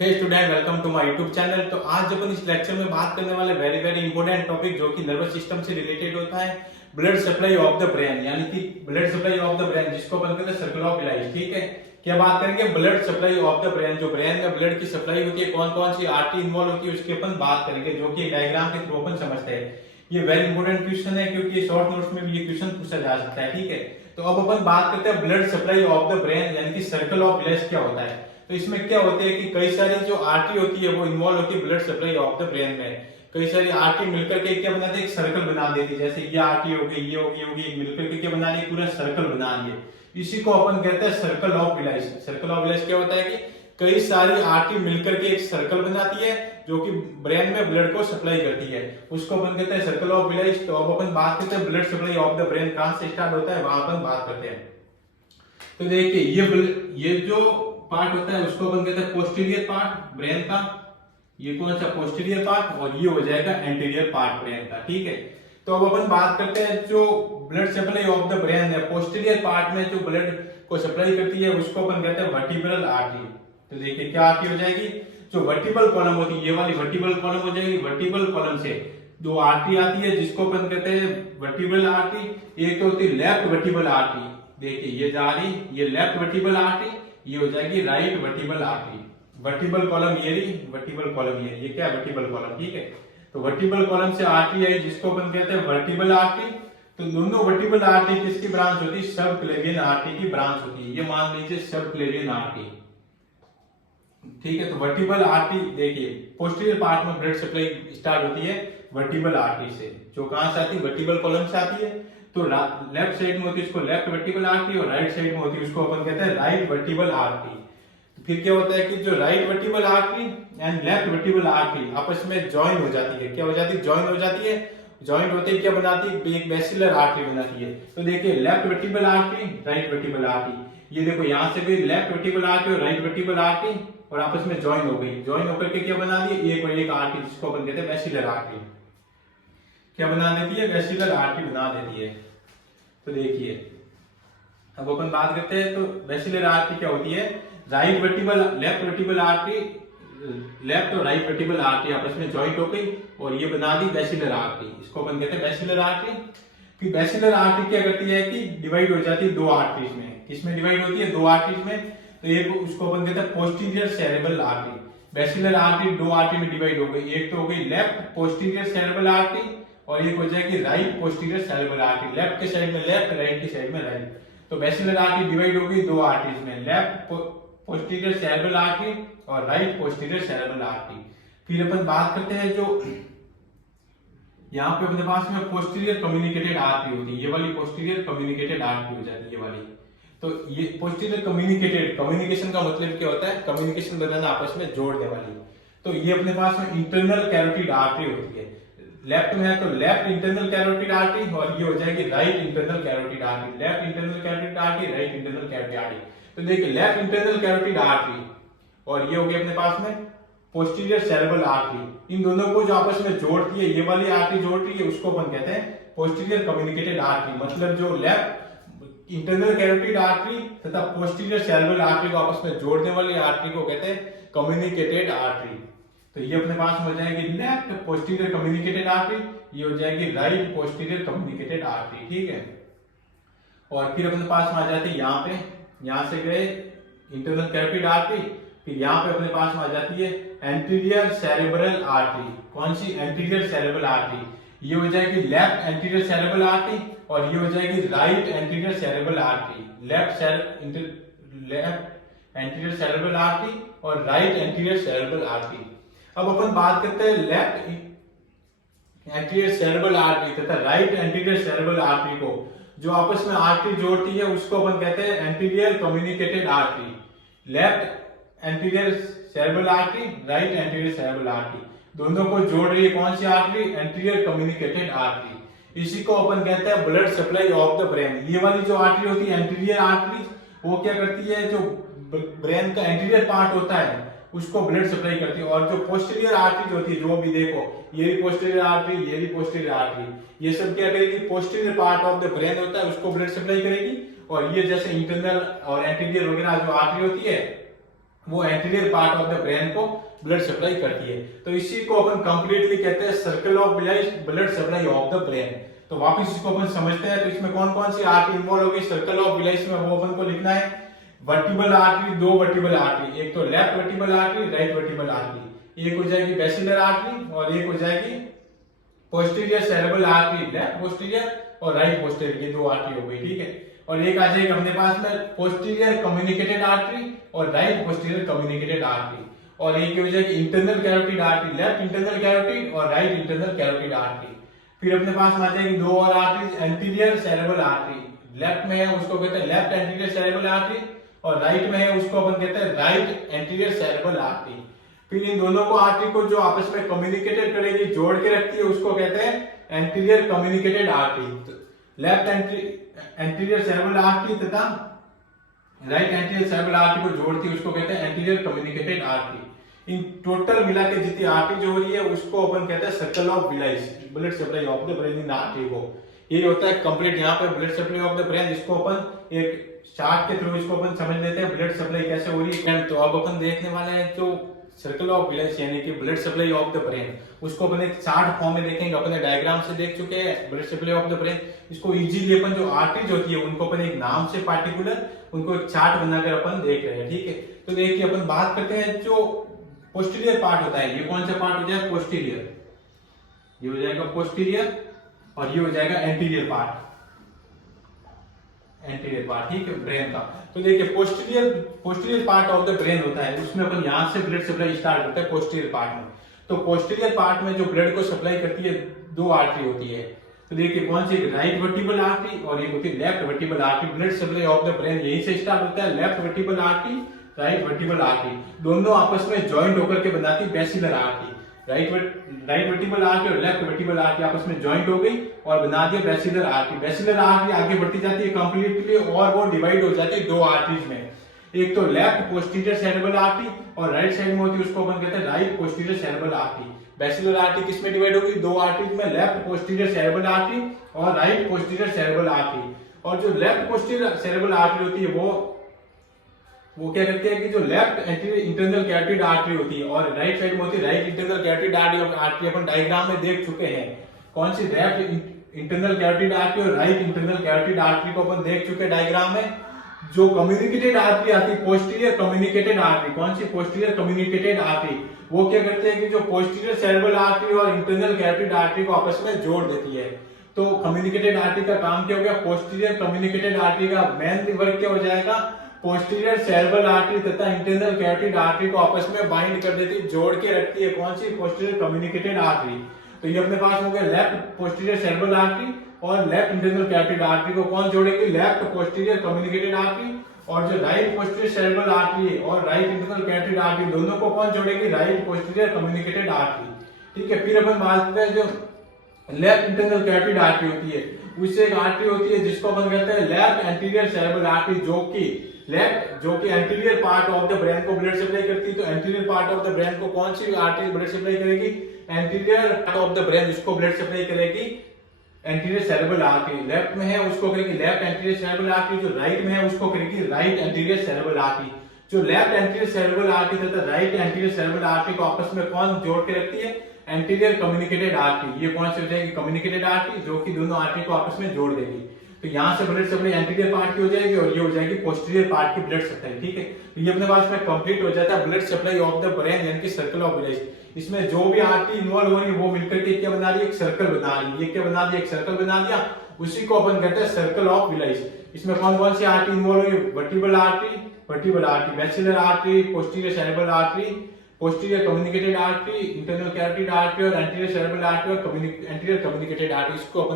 Hey student, welcome to my YouTube channel. तो आज अपन इस लेक्चर में बात करने वाले वेरी इंपॉर्टेंट टॉपिक जो कि नर्वस सिस्टम से रिलेटेड होता है, blood supply of the brain, यानी कि blood supply of the brain जिसको अपन कहते हैं सर्कल ऑफ लाइफ। ठीक है, क्या बात करेंगे blood supply of the brain, जो ब्रेन में ब्लड की सप्लाई होती है, कौन कौन सी आर्टरी इन्वॉल्व होती है उसकी अपन बात करेंगे, जो कि डायग्राम के थ्रू अपन समझते हैं। ये वेरी इंपॉर्टेंट क्वेश्चन है क्योंकि शॉर्ट नोट्स में भी ये क्वेश्चन पूछा जा सकता है। ठीक है, तो अब अपन बात करते हैं blood supply of the brain, यानी कि सर्कल ऑफ लाइफ क्या होता है। तो इसमें क्या होते हैं कि कई सारी जो आर्टरी होती है वो इन्वॉल्व होती है blood supply of the brain में। कई सारी आर्टरी मिलकर के क्या बनाते हैं, एक सर्कल बना देती है। जैसे ये आर्टरी हो गई, ये होगी, मिलकर के क्या बना रही है, पूरा सर्कल बना रही। इसी को अपन कहते हैं सर्कल ऑफ विलाइस। सर्कल ऑफ विलाइस क्या होता है कि कई सारी आर्टरी मिलकर के एक सर्कल बनाती है जो कि ब्रेन में ब्लड को सप्लाई करती है, उसको अपन कहते हैं सर्कल ऑफ विलाइस। तो अब अपन बात करते हैं blood supply of the brain कहां से स्टार्ट होता है, वहां अपन बात करते हैं। तो देखिए ये जो पार्ट होता है उसको अपन कहते हैं पोस्टीरियर पार्ट ब्रेन का। ये कौन सा पोस्टीरियर पार्ट, और ये हो जाएगा एंटीरियर पार्ट ब्रेन का। ठीक है, तो अब अपन बात करते हैं जो blood supply of the brain है, पोस्टीरियर पार्ट में जो ब्लड को सप्लाई करती है उसको अपन कहते हैं वर्टिब्रल आर्टरी। तो देखिए क्या आर्टरी हो जाएगी, जो वर्टिब्रल कॉलम होती है, ये वाली वर्टिब्रल कॉलम हो जाएगी। वर्टिब्रल कॉलम से जो आर्टरी आती है जिसको अपन कहते हैं वर्टिब्रल आर्टरी। एक तो होती है लेफ्ट वर्टिब्रल आर्टरी, देखिए ये जा रही, ये लेफ्ट वर्टिब्रल आर्टरी, ये हो जाएगी right vertebral artery. Vertebral column ये रही, वर्टिब्रल कॉलम ये क्या है, वर्टिब्रल कॉलम। ठीक है, तो वर्टिब्रल कॉलम से आर्टरी आई जिसको अपन कहते हैं वर्टिब्रल आर्टरी। तो दोनों वर्टिब्रल आर्टरी किसकी ब्रांच होती है, सब क्लेवियन आर्टरी की ब्रांच होती है। ये मान लीजिए सब क्लेवियन आर्टरी। ठीक है, तो वर्टिब्रल आर्टरी देखिए पोस्टीरियर पार्ट में ब्लड सप्लाई स्टार्ट होती है वर्टिब्रल आर्टरी से, जो कहां से आती है, वर्टिब्रल कॉलम से आती है। तो लेफ्ट साइड में होती है उसको लेफ्ट वर्टिब्रल आर्टरी, और राइट साइड में होती है उसको अपन कहते हैं राइट वर्टिब्रल आर्टरी। तो फिर क्या होता है कि जो right vertebral artery and left vertebral artery आपस में ज्वाइन हो जाती है। क्या हो जाती है, ज्वाइन हो जाती है। ज्वाइंट होते क्या बनाती है, एक बेसिलर आर्टरी बनाती है। तो देखिए left vertebral artery, right vertebral artery, ये देखो यहां से भी लेफ्ट वर्टिब्रल आर्टरी और राइट वर्टिब्रल आर्टरी और आपस में ज्वाइन हो गई। ज्वाइन होकर के क्या बना दी, एक और एक आर्टरी जिसको अपन कहते हैं बेसिलर आर्टरी। क्या बना देती है, बेसिलर आर्टरी बना देती है। तो देखिए अब अपन बात करते हैं, तो बेसिलर आर्टरी क्या होती है, right vertebral left vertebral artery, left और राइट वर्टिब्रल आर्टरी आपस में ज्वाइंट हो गई और ये बना दी बेसिलर आर्टरी। इसको अपन कहते हैं बेसिलर आर्टरी। फिर बेसिलर आर्टरी क्या करती है कि डिवाइड हो जाती है दो आर्टरीज में। किसमें डिवाइड होती है, दो आर्टरीज में। तो एक उसको अपन कहते हैं posterior cerebral artery. Basilar artery दो आर्टरी में डिवाइड हो गई, एक तो हो गई लेफ्ट पोस्टीरियर सेरेब्रल आर्टरी और एक हो जाएगी right posterior cerebral artery. Left के साइड में लेफ्ट, राइट की साइड में राइट। तो बेसिलर आर्टरी डिवाइड हो गई दो आर्टरीज में, लेफ्ट पोस्टीरियर सेरेब्रल आर्टरी और राइट पोस्टीरियर सेरेब्रल आर्टरी। फिर अपन बात करते हैं जो यहाँ पे अपने पास में पोस्टीरियर कम्युनिकेटेड आर्टरी होती है, ये वाली पोस्टीरियर कम्युनिकेटेड आर्टरी हो जाती है ये वाली। तो ये पोस्टीरियर कम्युनिकेटेड, कम्युनिकेशन का मतलब क्या होता है, कम्युनिकेशन बनाना, आपस में जोड़ने वाली। तो ये अपने पास में इंटरनल कैरोटिड आर्टरी होती है। लेफ्ट में है तो लेफ्ट इंटरनल कैरोटिड आर्टरी और ये हो जाएगी right internal carotid artery. Left internal carotid artery, right internal carotid artery. तो देखिए लेफ्ट इंटरनल कैरोटिड आर्टरी और ये हो गया अपने पास में पोस्टीरियर सेरेब्रल आर्टरी। इन दोनों को जो आपस में जोड़ती है, ये वाली आर्टरी जोड़ती है, उसको अपन कहते हैं पोस्टीरियर कम्युनिकेटेड आर्टरी। मतलब जो लेफ्ट इंटरनल कैरोटिड आर्टरी तथा पोस्टीरियर सेरेब्रल आर्टरी को आपस में जोड़ने वाली आर्टरी को कहते हैं कम्युनिकेटेड आर्टरी। तो ये अपने पास में हो जाएगी लेफ्ट पोस्टीरियर कम्युनिकेटेड आर्टरी, ये हो जाएगी राइट पोस्टीरियर कम्युनिकेटेड आर्टरी। ठीक है, और फिर अपने पास में आ जाती है यहाँ पे, यहाँ से गए इंटरनल कैरोटिड आर्टरी, फिर यहाँ पे अपने पास में आ जाती है एंटीरियर सेरेब्रल आर्टरी। कौन सी, एंटीरियर सेरेब्रल आर्टरी। ये हो जाएगी लेफ्ट एंटीरियर सेरेब्रल आर्टरी और ये हो जाएगी right anterior cerebral artery. Left anterior cerebral artery और राइट एंटीरियर सेरेब्रल आर्टरी। अब अपन बात करते हैं लेफ्ट एंटीरियर सेरेब्रल आर्टरी तथा राइट एंटीरियर सेरेब्रल आर्टरी को जो आपस में आर्टरी जोड़ती है उसको अपन कहते हैं anterior communicated artery. Left anterior cerebral artery, right anterior cerebral artery, दोनों को जोड़ रही है कौन सी आर्टरी, एंटीरियर कम्युनिकेटेड आर्टरी। इसी को अपन कहते हैं blood supply of the brain. ये वाली जो आर्टरी होती है एंटीरियर आर्टरी, वो क्या करती है, जो ब्रेन का एंटीरियर पार्ट होता है उसको ब्लड सप्लाई करती है। और जो पोस्टीरियर आर्टरी होती है, जो भी देखो ये भी पोस्टीरियर आर्टरी, ये भी पोस्टीरियर आर्टरी, ये सब क्या करेगी, posterior part of the brain होता है उसको ब्लड सप्लाई करेगी। और ये जैसे इंटरनल और एंटीरियर वगैरह जो आर्टरी होती है वो anterior part of the brain को ब्लड सप्लाई करती है। तो इसी को अपन कंप्लीटली कहते हैं circle of Willis blood supply of the brain. तो वापस इसको अपन समझते हैं। तो इसमें कौन कौन सी आर्टरी इन्वॉल्व होगी सर्कल ऑफ विलाइस में, वो अपन को लिखना है। वर्टिबल आर्टरी, दो वर्टिबल आर्टरी, एक तो left vertebral artery, right vertebral artery. एक हो जाएगी बेसिलर आर्टरी और एक हो जाएगी posterior cerebral artery, left posterior और राइट पोस्टीरियर, ये दो आर्टरी हो गई, ठीक है। और एक आ जाएगी अपने पास में पोस्टीरियर कम्युनिकेटेड आर्टरी और राइट पोस्टीरियर कम्युनिकेटेड आर्टरी। और एक हो जाएगी internal carotid artery, left internal carotid और राइट इंटरनल कैरोटिड आर्टरी। फिर अपने पास में आ जाएगी दो और artery, anterior cerebral artery, left में है उसको कहते हैं लेफ्ट एंटीरियर सेरेब्रल आर्टरी और राइट में है उसको अपन कहते हैं राइट एंटीरियर सेरेब्रल आर्टरी। फिर इन दोनों को आर्टरी को जो आपस में कम्युनिकेटेड करेगी, जोड़ के रखती है, उसको कहते हैं anterior communicated artery. Left anterior cerebral artery तथा राइट एंटीरियर सेरेब्रल आर्टरी को जोड़ती है, उसको कहते हैं anterior communicated artery. In total मिला के जितनी आर्टरी जो हो रही है उसको अपन कहते हैं circle of Willis blood supply of the brain इन आर्टरी को। ये होता है कंप्लीट यहाँ पे blood supply of the brain. इसको अपन एक चार्ट के थ्रू इसको अपन समझ लेते हैं ब्लड सप्लाई कैसे हो रही है। तो अब अपन देखने वाले हैं जो सर्कल ऑफ विलाइस यानी कि blood supply of the brain, उसको अपन एक चार्ट फॉर्म में देखेंगे। अपने डायग्राम से देख चुके हैं blood supply of the brain. इसको इजीली अपन जो आर्टरीज होती है उनको अपन एक नाम से पार्टिकुलर उनको एक चार्ट बनाकर अपन देख रहे हैं, ठीक है। तो देखिए अपन बात करते हैं जो पोस्टीरियर पार्ट होता है, ये कौन सा पार्ट हो जाएगा पोस्टीरियर, ये हो जाएगा पोस्टीरियर और ये हो जाएगा एंटीरियर पार्ट, एंटीरियर पार्ट, ठीक है, ब्रेन का। तो देखिए posterior part of the brain होता है, उसमें अपन यहां से ब्लड सप्लाई स्टार्ट करते हैं पोस्टीरियर पार्ट में। तो पोस्टीरियर पार्ट में जो ब्लड को सप्लाई करती है दो आर्टरी होती है। तो देखिए कौन सी, राइट वर्टिबल आर्टरी और एक होती है left vertebral artery. Blood supply of the brain यहीं से स्टार्ट होता है, left vertebral artery, right vertebral artery, दोनों आपस में ज्वाइंट होकर के बनाती है basilar artery. Right vertebral artery और लेफ्ट वर्टिबल आर्टरी आपस में ज्वाइंट हो गई और बना दिया बेसिलर आर्टरी। बेसिलर आर्टरी आगे बढ़ती जाती है कंप्लीटली और वो डिवाइड हो जाती है दो आर्टरीज में, एक तो लेफ्ट पोस्टीरियर सेरेब्रल आर्टरी और राइट साइड में होती है उसको अपन कहते हैं right posterior cerebral artery. Basilar artery किस में डिवाइड होगी, दो आर्टरीज में, लेफ्ट पोस्टीरियर सेरेब्रल आर्टरी और राइट पोस्टीरियर सेरेब्रल आर्टरी। और जो लेफ्ट पोस्टीरियर सेरेब्रल आर्टरी होती है वो क्या करती है कि जो left anterior internal carotid artery होती है और राइट साइड में होती है राइट इंटरनल कैरोटिड आर्टरी। अपन डायग्राम में देख चुके हैं कौन सी, लेफ्ट इंटरनल कैरोटिड आर्टरी और राइट इंटरनल कैरोटिड आर्टरी को अपन देख चुके हैं डायग्राम में। जो कम्युनिकेटेड आर्टरी आती है पोस्टीरियर कम्युनिकेटेड आर्टरी, कौन सी, पोस्टीरियर कम्युनिकेटेड आर्टरी, वो क्या करते हैं कि जो पोस्टीरियर सेरेब्रल आर्टरी और इंटरनल कैरोटिड आर्टरी को आपस में जोड़ देती है। तो कम्युनिकेटेड आर्टरी का काम क्या हो गया, पोस्टीरियर कम्युनिकेटेड आर्टरी का मेन वर्क क्या हो जाएगा, पोस्टीरियर सेरेब्रल आर्टरी तथा इंटरनल कैरोटिड आर्टरी को आपस में बाइंड कर देती है, जोड़ के रखती है, कौन सी, पोस्टीरियर कम्युनिकेटेड आर्टरी। तो ये अपने पास हो गया लेफ्ट पोस्टीरियर सेरेब्रल आर्टरी और लेफ्ट इंटरनल कैरोटिड आर्टरी को कौन जोड़ेगी, लेफ्ट पोस्टीरियर कम्युनिकेटेड आर्टरी। और जो राइट पोस्टीरियर सेरेब्रल आर्टरी और राइट इंटरनल कैरोटिड आर्टरी दोनों को कौन जोड़ेगी, राइट पोस्टीरियर कम्युनिकेटेड आर्टरी, ठीक है। फिर अपन बात करते हैं जो लेफ्ट इंटरनल कैरोटिड आर्टरी होती है, उससे एक आर्टरी होती है जिसको अपन कहते हैं लेफ्ट एंटीरियर सेरेब्रल आर्टरी, जो कि anterior part of the brain को ब्लड सप्लाई करती है। तो anterior part of the brain को कौन सी आर्टरी ब्लड सप्लाई करेगी, anterior part of the brain इसको ब्लड सप्लाई करेगी एंटीरियर सेरेब्रल आर्टरी। लेफ्ट में है उसको करेगी लेफ्ट एंटीरियर सेरेब्रल आर्टरी, जो राइट में है उसको करेगी राइट एंटीरियर सेरेब्रल आर्टरी। जो लेफ्ट एंटीरियर सेरेब्रल आर्टरी तथा राइट एंटीरियर सेरेब्रल आर्टरी को आपस में कौन जोड़ के रखती है, एंटीरियर कम्युनिकेटेड आर्टरी। ये कौन सी हो जाएगी, कम्युनिकेटेड आर्टरी, जो कि दोनों आर्टरी को आपस में जोड़ देगी। तो यहाँ से ब्लड सप्लाई एंटीरियर पार्ट की हो जाएगी और ये हो जाएगी पोस्टीरियर पार्ट की ब्लड सप्लाई, ठीक है। तो ये अपने पास में कंप्लीट हो जाता है blood supply of the brain यानी कि सर्कल ऑफ विलाइस। इसमें जो भी आर्टरी इन्वॉल्व हो रही है वो मिलकर के क्या बना रही है, एक सर्कल बना रही है। ये क्या बना दिया, एक सर्कल बना दिया, उसी को अपन कहते हैं सर्कल ऑफ विलाइस। इसमें कौन कौन सी आर्टरी इन्वॉल्व हुई, vertebral artery, basilar artery, posterior cerebral artery, posterior communicated artery, internal carotid artery और एंटीरियर सेरेब्रल आर्टरी और एंटीरियर कम्युनिकेटेड आर्टरी। इसको अपन